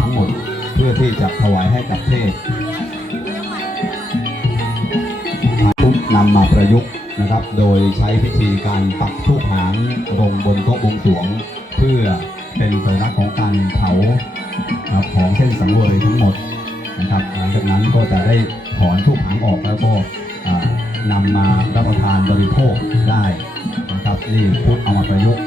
ทั้งหมดเพื่อที่จะถวายให้กับเทพทุกนำมาประยุกต์นะครับ โดยใช้พิธีการปักทูปหางลงบนโต๊ะบวงสรวง เพื่อเป็นสัญลักษณ์ของการเผาของเส้นสังเวยทั้งหมดนะครับหลังจากนั้นก็จะได้ถอนทูปหางออกแล้วก็นำมารับประทานบริโภคได้นะครับนี่พุทธเอามาประยุกต์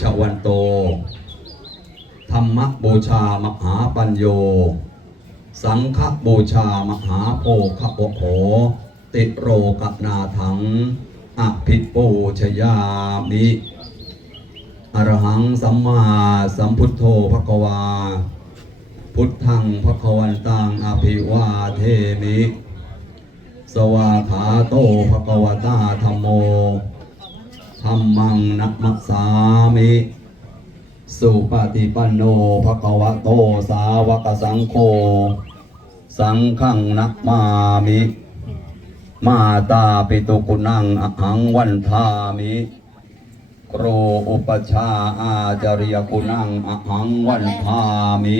ชวันโต ธรรมบูชามหาปัญโย สังฆบูชามหาโภคโอโหติโรกนาถังอภิปูชยามิอรหังสัมมาสัมพุทโธภควา พุทธังภควันตังอภิวาเทมิ สวาขาโตภควตาธรรมโม ธรรมังนัมัสสามิสุปฏิปันโนภะคะวะโตสาวกสังโฆสังฆังนัมมามิ มาตาปิตุกุนังอหังวันทามิครูอุปชฌาอาจาริยกุนังอหังวันทามิ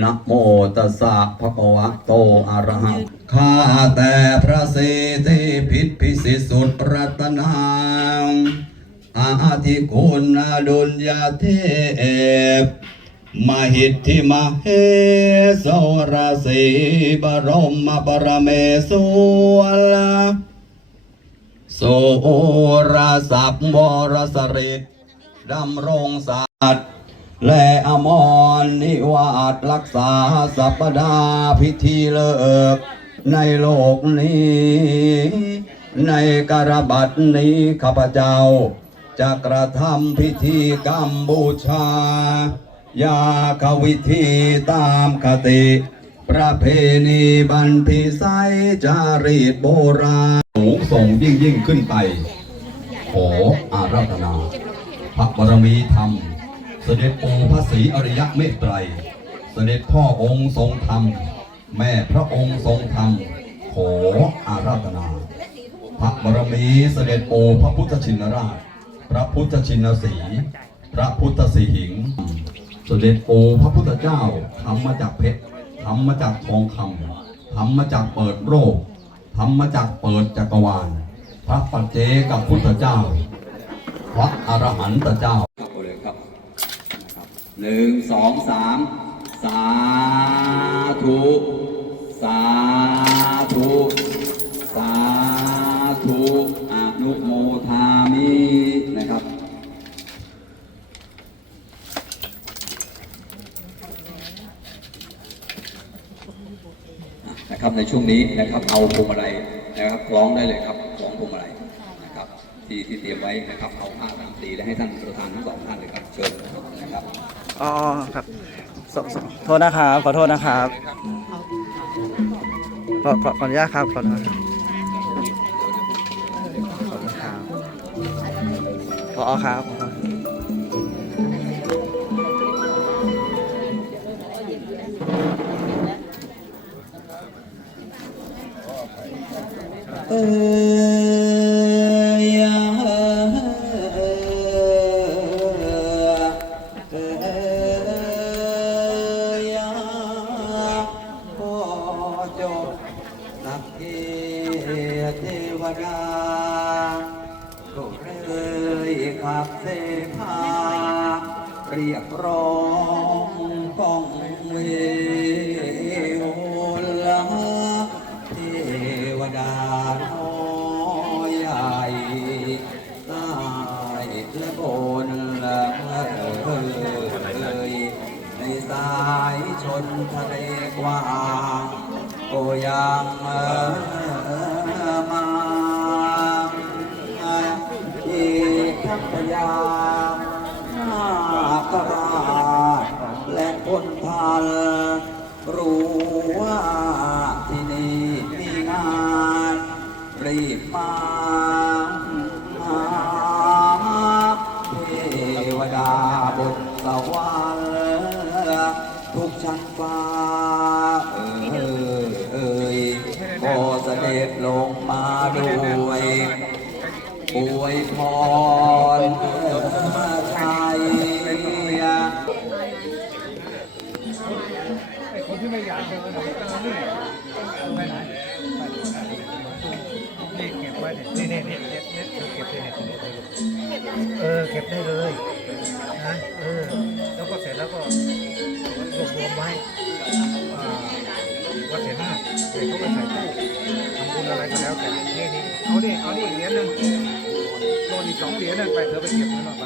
นะโมตัสสะภะคะวะโตอะระหะข้าแต่พระสิทธิพิษพิสิสุดรัตนังอาทิคุณาดุลยาเทพมหิทธิมเหสวราสีบรมปรเมศวรโสราสัพวรสริดำรงสัตว์ และอมรนิวาสรักษาสัปดาพิธีเลิก ในโลกนี้ ในกระบัดนี้ข้าพเจ้า จะกระทำพิธีกรรมบูชา ยาควิธีตามคติ ประเพณีบันพิไสยจารีตโบราณสูงส่งยิ่งยิ่งขึ้นไป ขออาราธนา พระบารมีธรรม เสด็จองค์พระศรีอริยะเมตไตร เสด็จพ่อองค์ทรงธรรม แม่พระองค์ทรงธรรม ขออาราธนา พระบรมีเสด็จโอพระพุทธชินราช พระพุทธชินสี พระพุทธสีหิง เสด็จโอพระพุทธเจ้าทำมาจากเพชรทำมาจากทองคำทำมาจากเปิดโรคทำมาจากเปิดจักรวาล พระปัจเจกับพุทธเจ้า พระอรหันตเจ้าครับเลยครับ หนึ่งสองสามสาธุ สาธุ สาธุอนุโมทามินะครับนะครับในช่วงนี้นะครับเอาพวงมาลัยนะครับคล้องได้เลยครับ ที่ที่เตรียมไว้นะครับเอาผ้าสามสีและให้ท่านประธานทั้งสองท่านเลยครับเชิญนะครับอ๋อครับสสโทษนะครับขอโทษนะครับขอขอขออนุญาตครับขอโทษครับขอบคุณครับขอครับขออ ก็ยังเอ่อมาอีกทั้งพยานาคราชและคนพันรู้ว่าที่นี่มีงานรีบมาหาเทวดาบนสวรรค์ทุกชั้นฟ้า ด้วยอวยพรชัยคนที่ไม่อยากเจอหนังตาเนี่ยไปไหนนี่เก็บไว้เนี่ยนี่นี่นี่เนี่ยเนี่ยเก็บได้เนี่ยเออเก็บได้เลยนะเออแล้วก็เสร็จแล้วก็รวบรวมไว้วัดเสนาเด็กเขาไปใส่ตู้ทำบุญ อะไรก็แล้วแต่นี่นี่เอาดิเอาดิอีกเหรียญหนึ่งโดนอีกสองเหรียญนั่นไปเธอไปเก็บมันออกไป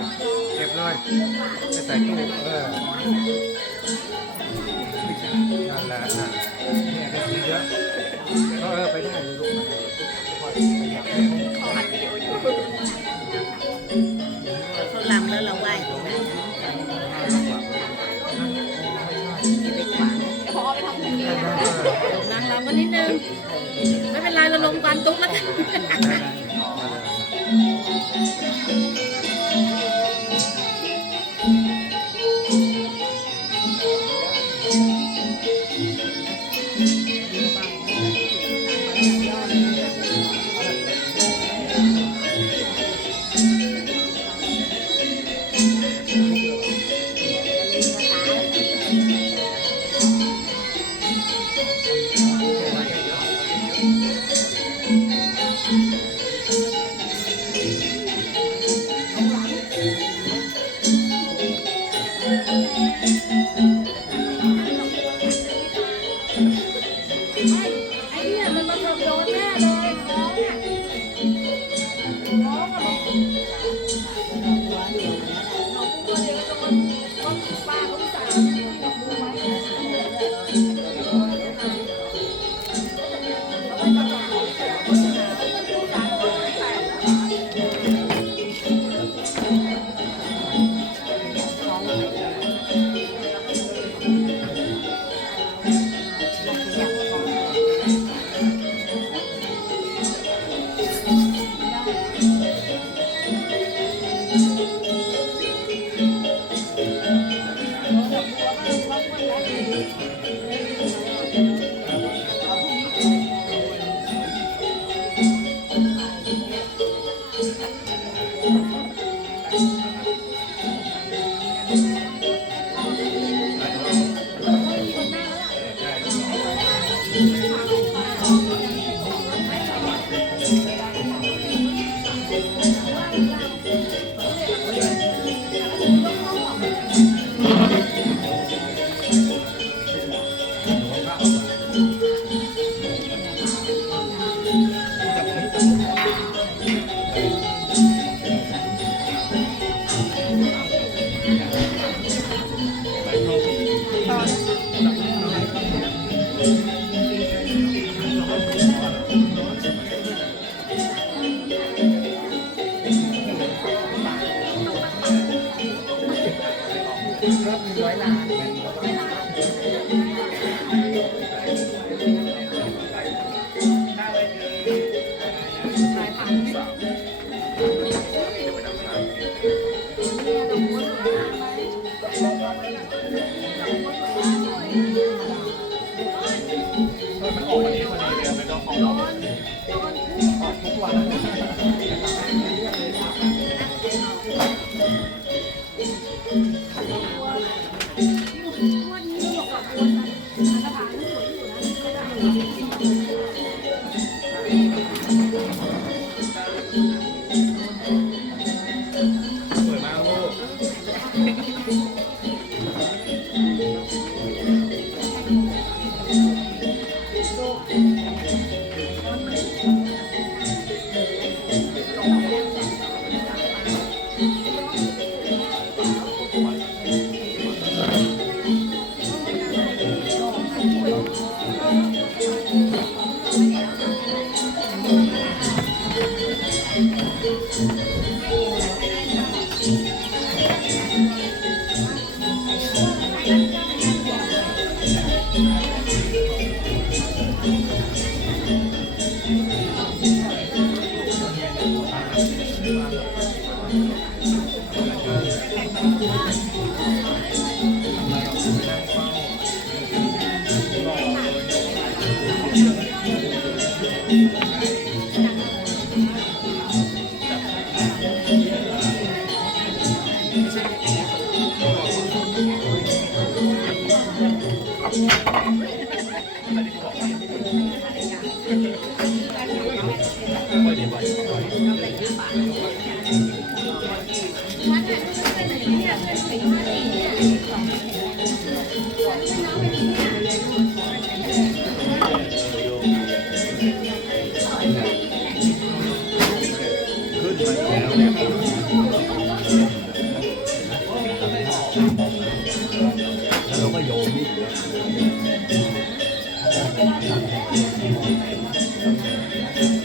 เก็บเลยไปใส่ตู้เออนั่นแหละเนี่ยได้ดีเยอะก็เออไปได้ลูกนะค่อยๆขยับเร็วเขาลำแล้วเราไหว้ตรงไหนอย่าไปขวางนางลำกันนิดนึง ไม่เป็นไรเราลงกวนตุ๊กแล้วกัน Mm-hmm. ですね。